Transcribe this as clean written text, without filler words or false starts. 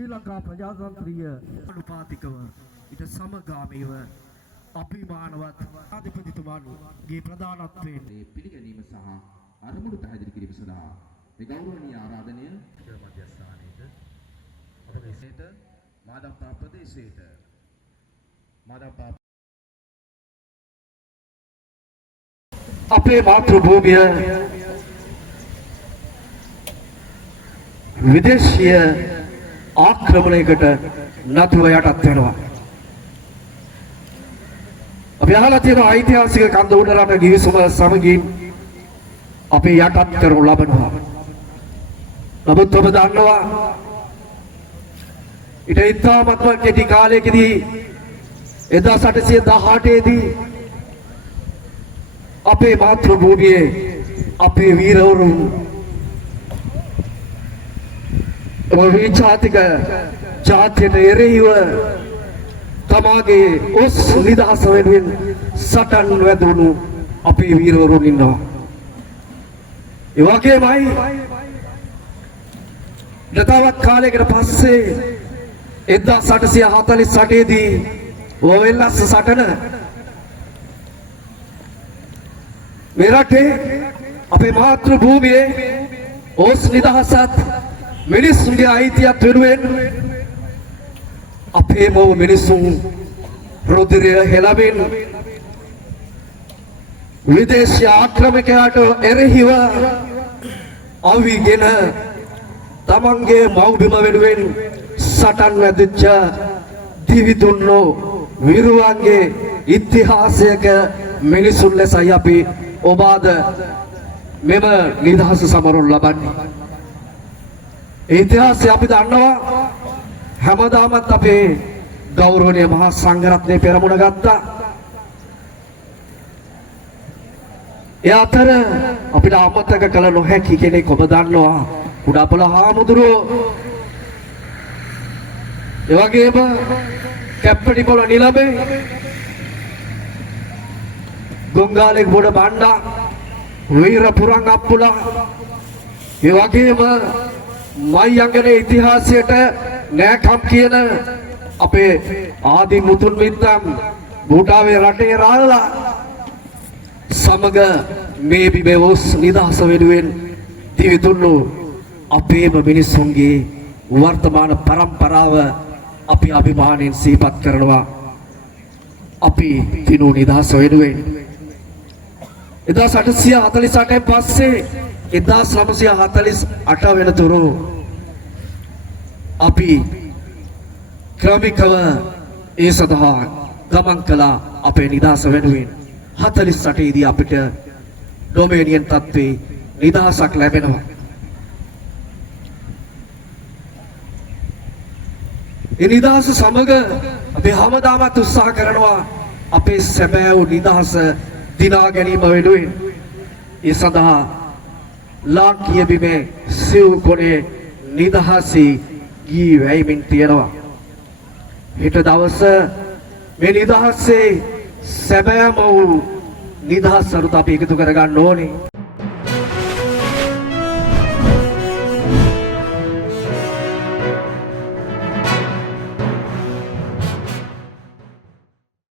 ශ්‍රී ලංකා ප්‍රජාතන්ත්‍රීය අනුපාතිකව ඊට සමගාමීව අභිමානවත් ආධිපතිතුමාගේ ප්‍රධානත්වයෙන් පිළිගැනීම සහ අරමුණු පැහැදිලි කිරීම සඳහා මේ ගෞරවනීය ආරාධනය මධ්‍යස්ථානයේද අපගේ සේත මාදම්පා ප්‍රදේශයේද මාදම්පා අපේ මාතෘ භූමිය විදේශීය ආක්‍රමණයකට නතුව යටත් වෙනවා. අපි අහලා තියෙන ඓතිහාසික කන්ද උඩ රට ගිවිසුම සමගින් අපි යටත් කරනු ලබනවා. නමුත් ඔබ දන්නවා ඊට ඉතාමත්ම කෙටි කාලයකදී 1818 දී අපේ මාතෘ භූමියේ අපේ වීරවරුන් විචාතික ජාතියට එරෙහිව තමාගේ ඔස් නිදහස වෙනුවෙන් සටන් වැදුණු අපේ වීරවරුන් ඉන්නවා. ඒ වගේමයි තවත් කාලයකට පස්සේ 1848 දී ඕවෙල්ලස්ස සටන මේ රටේ අපේ මාතෘ භූමියේ ඔස් නිදහසත් මිනිස්සුන්ගේ අයිතියත් වෙනුවෙන් අපේ මොව මිනිසුන් රුධිරය හෙළමින් විදේශීය ආක්‍රමණයකට එරෙහිව අවිගෙන තමන්ගේ මව්බිම වෙනුවෙන් සටන් වැදිච්ච දිවිතුන්නෝ විරුවන්ගේ ඉතිහාසයක මිනිසුන් ලෙසයි අපි ඔබ අද මෙම නිදහස සමරුන් ලබන්නේ. ඉතිහාසය අපි දන්නවා හැමදාමත් අපේ ගෞරවනීය මහා සංඝරත්නය පෙරමුණ ගත්තා. ඒ අතර අපිට අමතක කළ නොහැකි කෙනෙක් ඔබ දන්නවා කුඩාපොළ හාමුදුරුවෝ. ඒ වගේම කැප්පටිපොළ නිලමේ ගොංගාලේ ගොඩ බණ්ඩා වීර පුරන් අප්පුලා ඒ වගේම මයංගනේ ඉතිහාසයට නෑකම් කියන අපේ ආදි මුතුන් මිත්තන් බූටාවේ රටේ රාළලා සමග මේ බිබෙවස් නිදහස වෙනුවෙන් දිවිතුන්නු අපේම මිනිසුන්ගේ වර්තමාන පරම්පරාව අපි අභිමානයෙන් සිහිපත් කරනවා. අපි දිනු නිදහස වෙනුවෙන් 1848 පස්සේ 1948 වෙනතුරු අපි ක්‍රමිකව ඒ සඳහා ගමන් කළා. අපේ නිදහස වෙනුවෙන් 48 දී අපිට ඩොමේනියන් තත්ත්වයේ නිදහසක් ලැබෙනවා. ඒ නිදහස සමග අපි හැමදාමත් උත්සාහ කරනවා අපේ සැබෑ වූ නිදහස දිනා ගැනීම වෙනුවෙන්. ඒ සඳහා ලාංකීය බිමේ සිව් කොනේ නිදහසී ගී වැයමින් තියෙනවා. හෙට දවස මේ නිදහසේ සැබෑම වූ නිදහස් අරුත අපි එකතු කර ගන්න ඕනේ.